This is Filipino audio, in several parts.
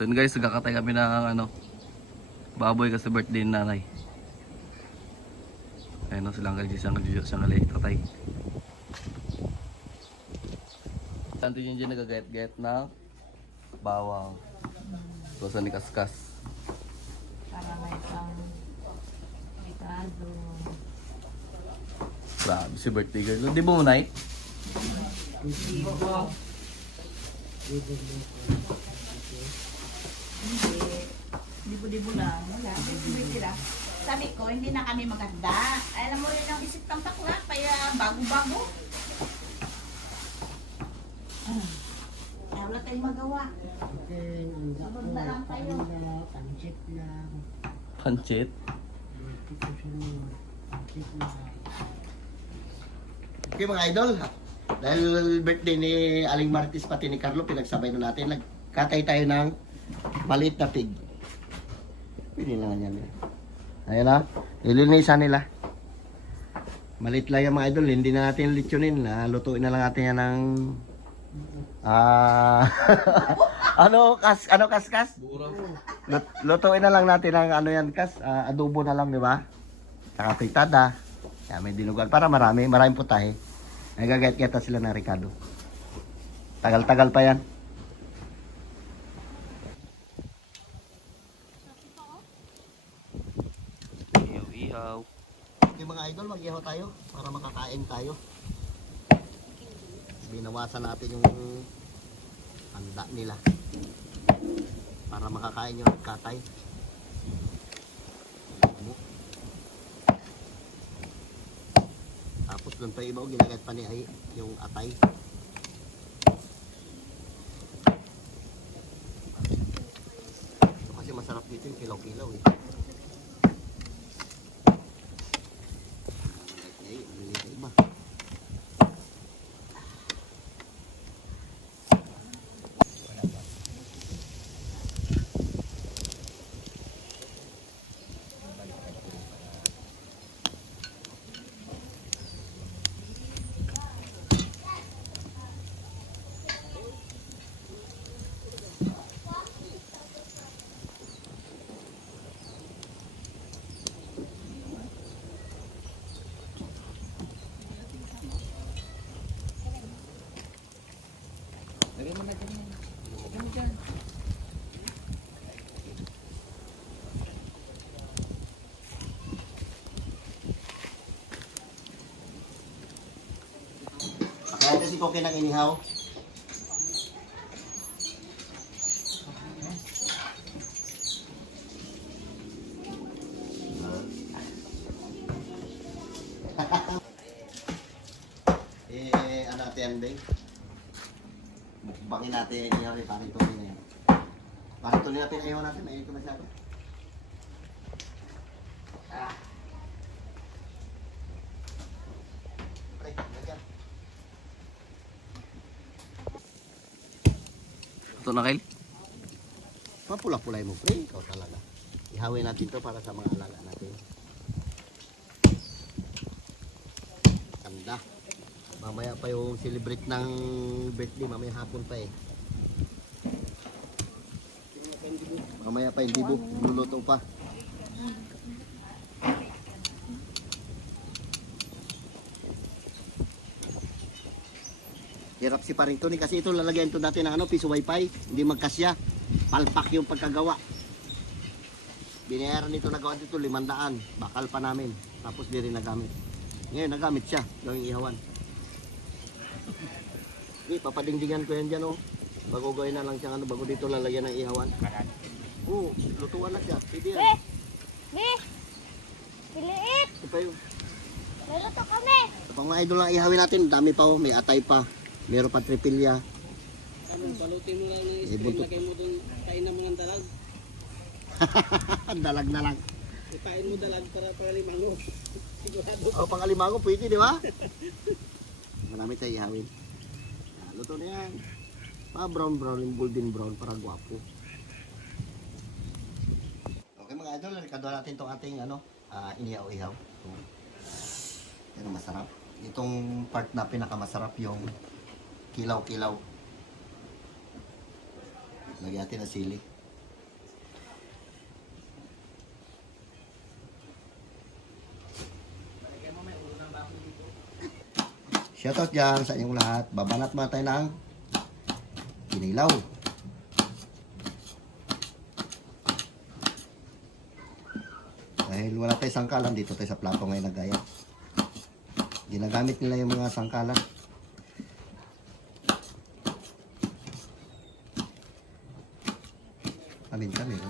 So yun guys, nagkakatay kami ng ano, baboy kasi birthday ni nanay. Ayun o silang siyang tatay. Tanto yun dyan nagagayat-gayat ng bawang. Tapos ni kaskas. Para may pang ricado. Grabe si birthday girl. Di ba mo nay? Dibo. Dibo lang. Wala. Sila. Sabi ko, hindi na kami maganda. Alam mo rin ang isip ng bakla. Kaya bago-bago. Wala tayong magawa. Sabag na lang tayo. Pancit lang. Pancit? Okay mga idol, dahil birthday ni Aling Martis pati ni Carlo, pinagsabay na natin. Nagkatay tayo ng maliit na pig. Pili na nga yan. Ayan na, nilinisan nila. Maliit lang yung mga idol, hindi na natin litsunin. Lutuin na lang natin yan ng... ano kas? Lutuin na lang natin ang ano yan kas, adobo na lang, di ba? Saka fritada. Kaya may dinugan para maraming putahe. Nagagayat-gayat sila ng Ricardo. Tagal-tagal pa yan. Ihaw-ihaw. Okay mga idol, mag-ihaw tayo para makakain tayo. Binawasan natin yung handa nila para makakain yung katay. Tapos doon pa iba, ginagayat pa ni Ay yung atay. Ito kasi masarap dito yung kilaw-kilaw eh. Ay, iba. Kaya kasi ko ng inihaw. Ano natin din? Mukbangin natin yung parang tuloy na yan. Parang tuloy natin ayaw natin. Ayaw ito masyado. Pre, lagyan. Ito na Kyle? Mapula-pulay mo, pre. Ikaw talaga. Ihawin natin to para sa mga alaga natin. Ganda. Mamaya pa yung celebrate ng birthday. Mamaya hapon pa eh. Mamaya pa yung dibo. Luluto pa. Hirap si paring Tony kasi ito lalagyan ito natin ng ano, piso wifi. Hindi magkasya. Palpak yung pagkagawa. Binayaran nito nagawa dito 500. Bakal pa namin. Tapos di rin nagamit. Ngayon nagamit siya. Gawing ihawan. Papadingdingan ko yan dyan oh. Bago gawin na lang siyang ano. Bago dito lalagyan ng ihawan. Oo, lutuan na siya. Pwede yan. Piliit! Ito pa yun. Luluto kami! Ito pang mga idol lang ihawin natin. Dami pa oh. May atay pa. Meron pa tripilya. Balutin mo lang ng spray, lagay mo doon, kainan mo ng dalag. Dalag na lang. Ipain mo dalag para pangalimango. Sigurado. O, pangalimango pwede, di ba? Marami tayo ihawin. Luto na yan. Brown, yung golden brown para gwapo. Okay mga idol, rekado natin itong ating inihaw-ihaw. Pero masarap. Itong part na pinakamasarap yung kilaw-kilaw. Lagyan natin ng sili. Shoutout dyan sa inyong lahat. Babanat muna tayo ng kinilaw. Dahil wala tayong sangkalan, dito tayo sa plato ngayon nagaya. Ginagamit nila yung mga sangkalan. Amin kami, no?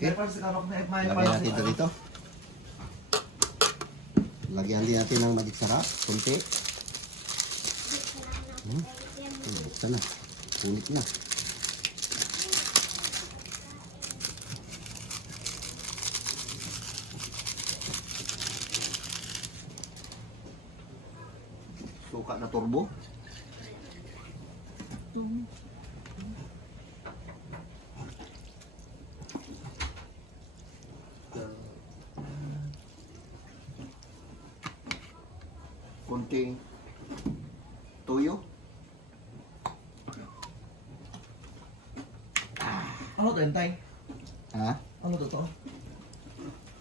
Okay. Lagyan natin ito dito. Lagyan din natin ng magic sarap. Kunti. Buksan na. Punit na. Suka na turbo. Kunting tuyo. Ano to, Entay? Ha? Ano to to?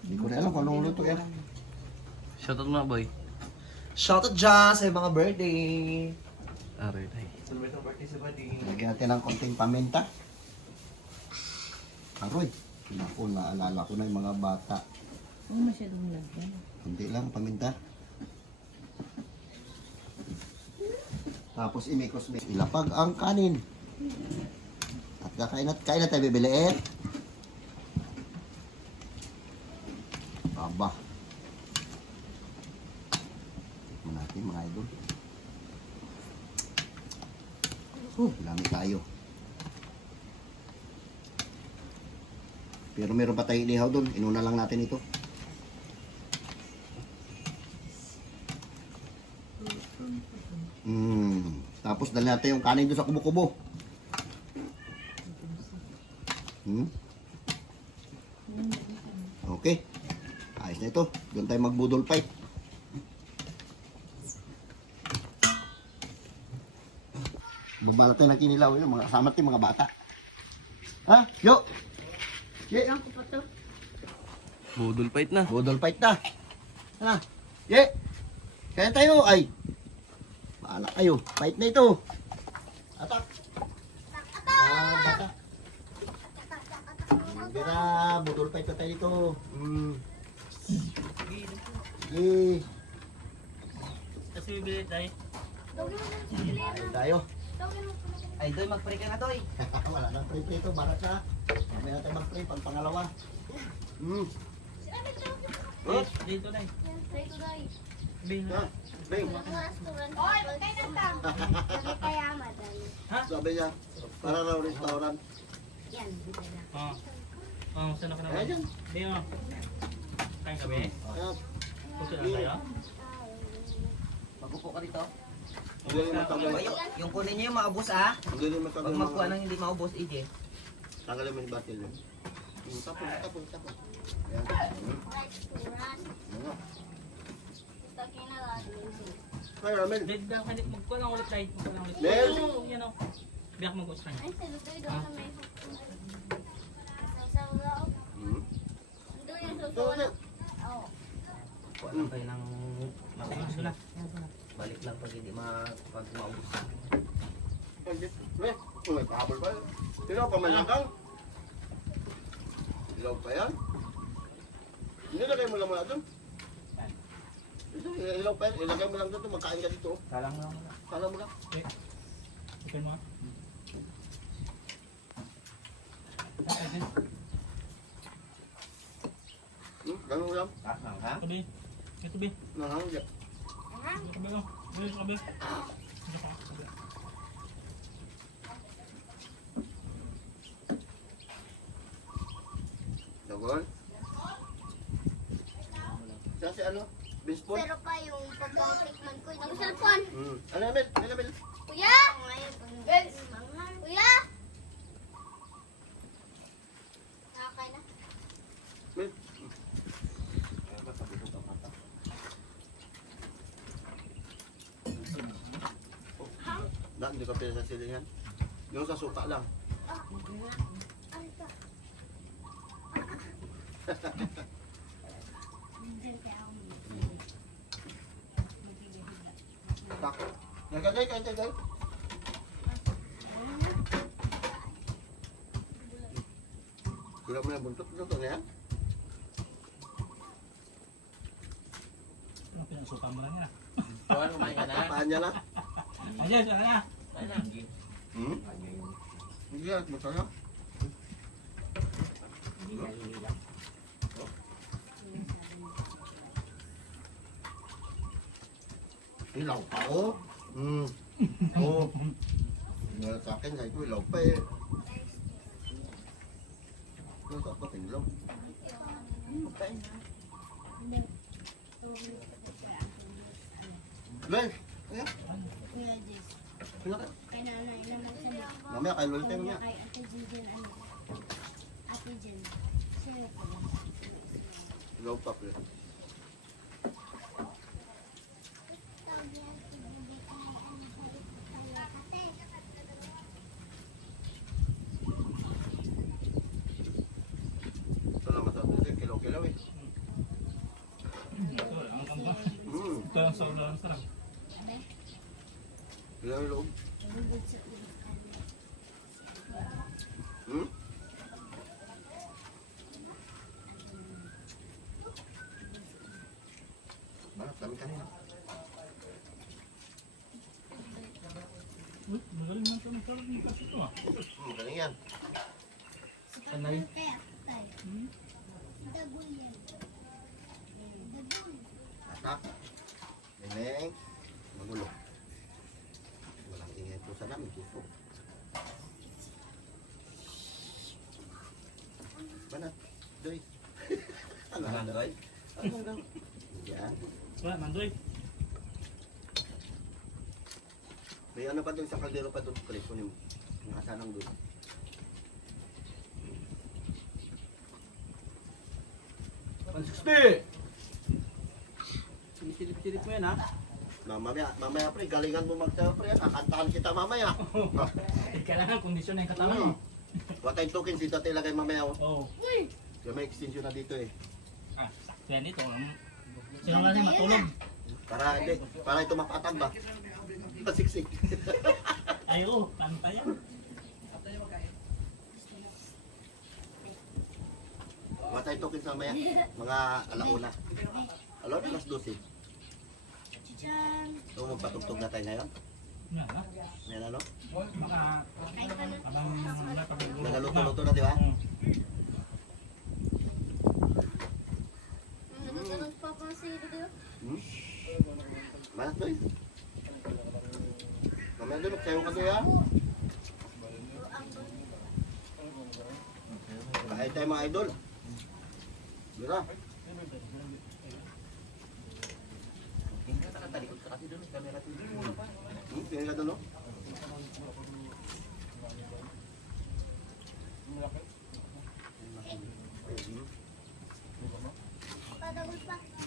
Hindi ko rin alam kung anong luto yan. Shoutout mo na, boy. Shoutout dyan sa mga birthday! Aray, tay. Celebrate ang birthday sa buddy. Lagyan natin ng konting paminta. Aroy. Naku, naalala ko na yung mga bata. Huwag masyadong lagyan. Kunti lang paminta. Tapos imikos mo. Ilapag ang kanin. At kain na tayo bibiliin. Aba. Tignan natin mga idol. Dami tayo. Pero meron pa tayong inihaw doon. Inuna lang natin ito. Tapos dali natin yung kanin doon sa kubo-kubo. Okay. Ayos na ito. Doon tayo magbudol fight. Bumala tayo ng kinilaw. Yung mga kasama natin mga bata. Ha? Yo! Ye! Lang ko pa to. Budol fight na. Budol fight na. Ha? Ye! Kaya tayo. Ay! Baala kayo. Fight na ito. Atak! Bata. Hindi na. Budol fight na tayo dito. Sige. Kasi bibili tayo. Kain tayo. Ay, Doy, mag-pray ka na, Doy. Wala nang pre-pre ito. Barat na. Mamaya natin mag-pre pang pangalawa. Oh, dito na. Bing. Ha? Bing. Oy, magkain ng tang. Sabi kaya madali. Sabi niya. Para raw restaurant. Yan, dito na. Oh. Oh, saan ka naman? Ayan. Bing, oh. Kain ka, Bing. Ayan. Puso lang tayo. Magupo ka dito. Hindi rin matanggal. Yung kunin niyo yung maubos, ah. Hindi rin matanggal. Pag magkuha ng hindi maubos, EJ. Tanggalin mo yung batil yun. Tapos. Ayan. Restaurant. Ano? Gusto kinalatin. Ay, Ramel. Did lang kanit magkuha lang ulit tayo. Magkuha lang ulit. Mel? Yan oh. Biyak mag-usay. Ay, salutoy doon na may sasaw. Doon yung susuwa na. Oo. Kuha lang kayo ng Ayun, sula. balik lang pag hindi pag maubos. May pahabol pa. Sino pa man lang? Ilaw pa yan? Nilagay mo lang muna doon. Ito, ilaw pa yan. Ilagay mo lang doon. Magkain ka dito. Salang lang. Kala mo lang. Okay mo. Ganun mo lang. Ha? Tabi. Ito, Bing. Nahangin ka. Ito, Bing. Ito, Bing. Ito ka. Dogon. Siya si ano? Bispon? Pero pa yung pagkatikman ko. Ang cellphone. Ano Emil? Ano Emil? Kuya! Kuya! Hindi ka pila sa silingan. Yung sa suka lang. Tak. Nagkagay, kagay. Sila mo na buntot dito na yan. Pinasuka mo lang yan. Kuhan, kumain ka na. Tapaan niya na. Ayan, sana na. Kain na. Hindi, masaya. Ilaw pa oh. Oo. Nga sa akin, sabi ko, ilaw pa eh. Ano sa akin, ilaw? Len, ayan. Pinaka. Mamaya kayo ulit tayo mamaya. Ilaw pa pre. Ito lang masarap kasi kilaw-kilaw eh. Ito ang sa ulo ang sarap. Kilaw yung loob. Banat kami kanina. Uy, magaling na ito. Masarap yung kasi ito ah. Galing yan. Sanay. Atak. Neneng. Magulo. Walang ingay po sa namin. Kifo. Banat. Doy. Ano? Doy? Yan. Wala, Mandoy. May ano pa doon sa kaldero pa doon. Kalipon yung nakasanang doon. Sinisilip-silip mo yan ha. Mamaya pre, galingan mo magtayo pre. Kakantahan kita mamaya. Kailangan kondisyon na yung katawan mo. What time token dito tayo lagay mamaya. Oo. Yung may extension na dito eh. Ah, sakto yan dito. Sino nga rin matulog? Para ito mapatag ba? Siksik. Ay oo, kanta yan. What time token sa mamaya? Mga alauna. Alauna, alas 12. So magpatugtog na tayo ngayon. Yan ha. Yan ano? Maka, abang wala pa rin. Nagaluto-luto na di ba? Manat ba yun? Mamaya doon, magsayo ka doon ha? Kahit tayo mga idol. Mira. Tingnan ka doon, no?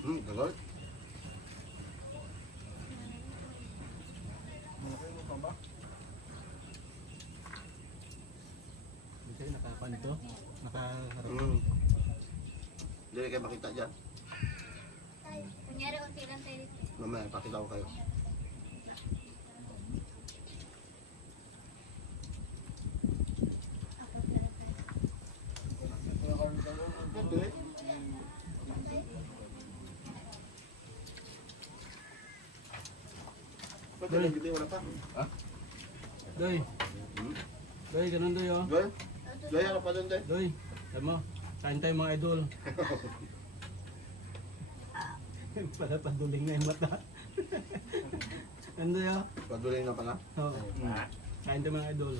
Gagal. Hindi nakakuan ito. Nakaharap. Hindi kayo makita dyan. Kunyari, unti lang tayo dito. Mamaya, pakita ko kayo. Okay. Ba't hindi wala pa? Doy. Doy, ganun doy oh. Joy? Joy, ano pa doon, Joy? Doy, alam mo, kain tayo mga idol. Para paduling na yung mata. Ano doy oh? Paduloy na pala. Oo. Kain tayo mga idol.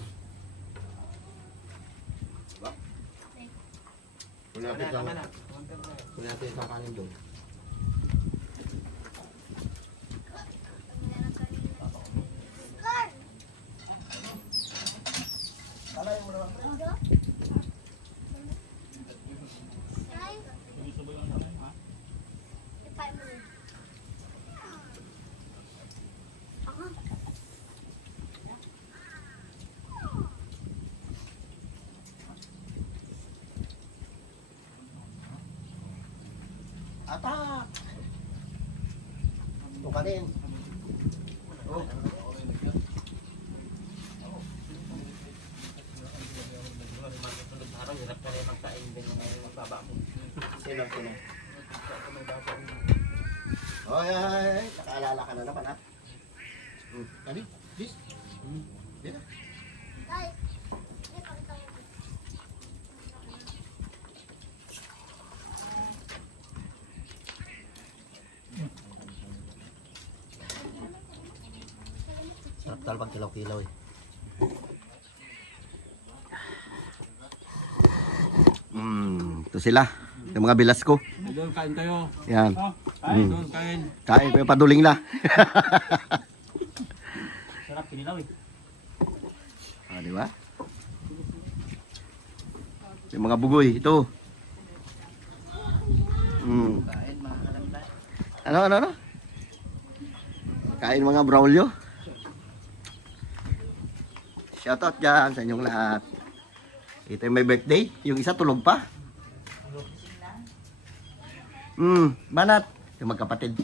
Kunin natin isang kanin doon. Atak! Ito ka din. Oh. Sino? Oy, nakaalala ka na naman ha? Kani? This? Dito? Tay, hindi, pakita mo. Sarap talaga pag kilaw-kilaw eh. Ito sila. Yung mga bilas ko. Idol, kain tayo. Yan. Kain, idol, kain. Kain ko yung paduling na. Sarap, kinilaw eh. Ah, di ba? Yung mga bugoy, ito. Ano? Kain mga braulio. Shoutout dyan sa inyong lahat. Ito yung may birthday. Yung isa tulog pa. Banat. Yung magkapatid.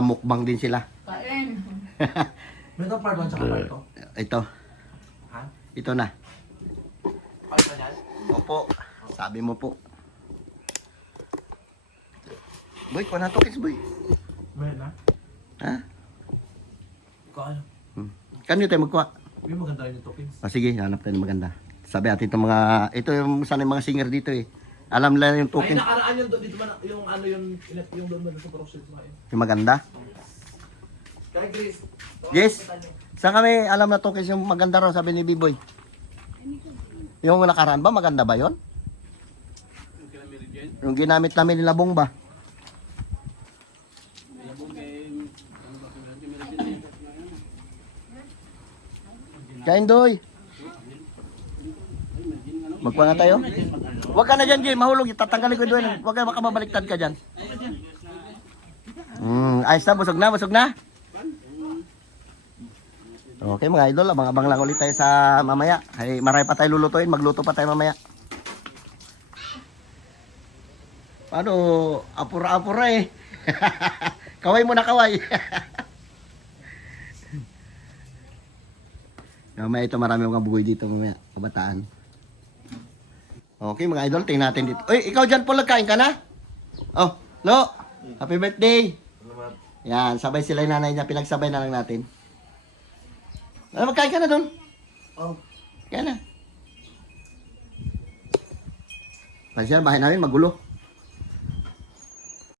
Mukbang din sila. Kain. May itong part 1 sa part 2. Ito. Ha? Ito na. Part 1 yan? Opo. Sabi mo po. Boy, kuha na to, kiss boy. May na? Ha? Ikaw ano? Kanyo tayo magkuha. May maganda rin yung tokens. Sige, hanap tayo ng maganda. Sabi natin itong mga, ito yung sana yung mga singer dito eh. Alam nila yung Ay, token. nakaraan yun dito man, yung ano yung doon man sa Proxy kumain. Yung maganda. Kaya Chris. Yes. Saan kami alam na tokens yung maganda raw, sabi ni B-Boy. Yung nakaraan ba, maganda ba yon? Yung ginamit namin nila bomba. Kain doy. Magkuha na tayo. Huwag ka na dyan, Jay. Mahulog. Tatanggalin ko doon. Huwag ka makababaliktad ka dyan. Ayos na. Busog na. Busog na. Okay mga idol. Abang-abang lang ulit tayo sa mamaya. Ay, marami pa tayo lulutuin. Magluto pa tayo mamaya. Paano? Apura-apura eh. Kaway muna kaway. Mamaya ito marami mga bugoy dito mamaya. Kabataan. Okay mga idol, tingnan natin dito. Uy, ikaw dyan po nagkain ka na? Oh, Lo, happy birthday. Yan, sabay sila yung nanay niya, pinagsabay na lang natin. Magkain ka na doon. Oh. Kaya na. Kasi bahay namin magulo.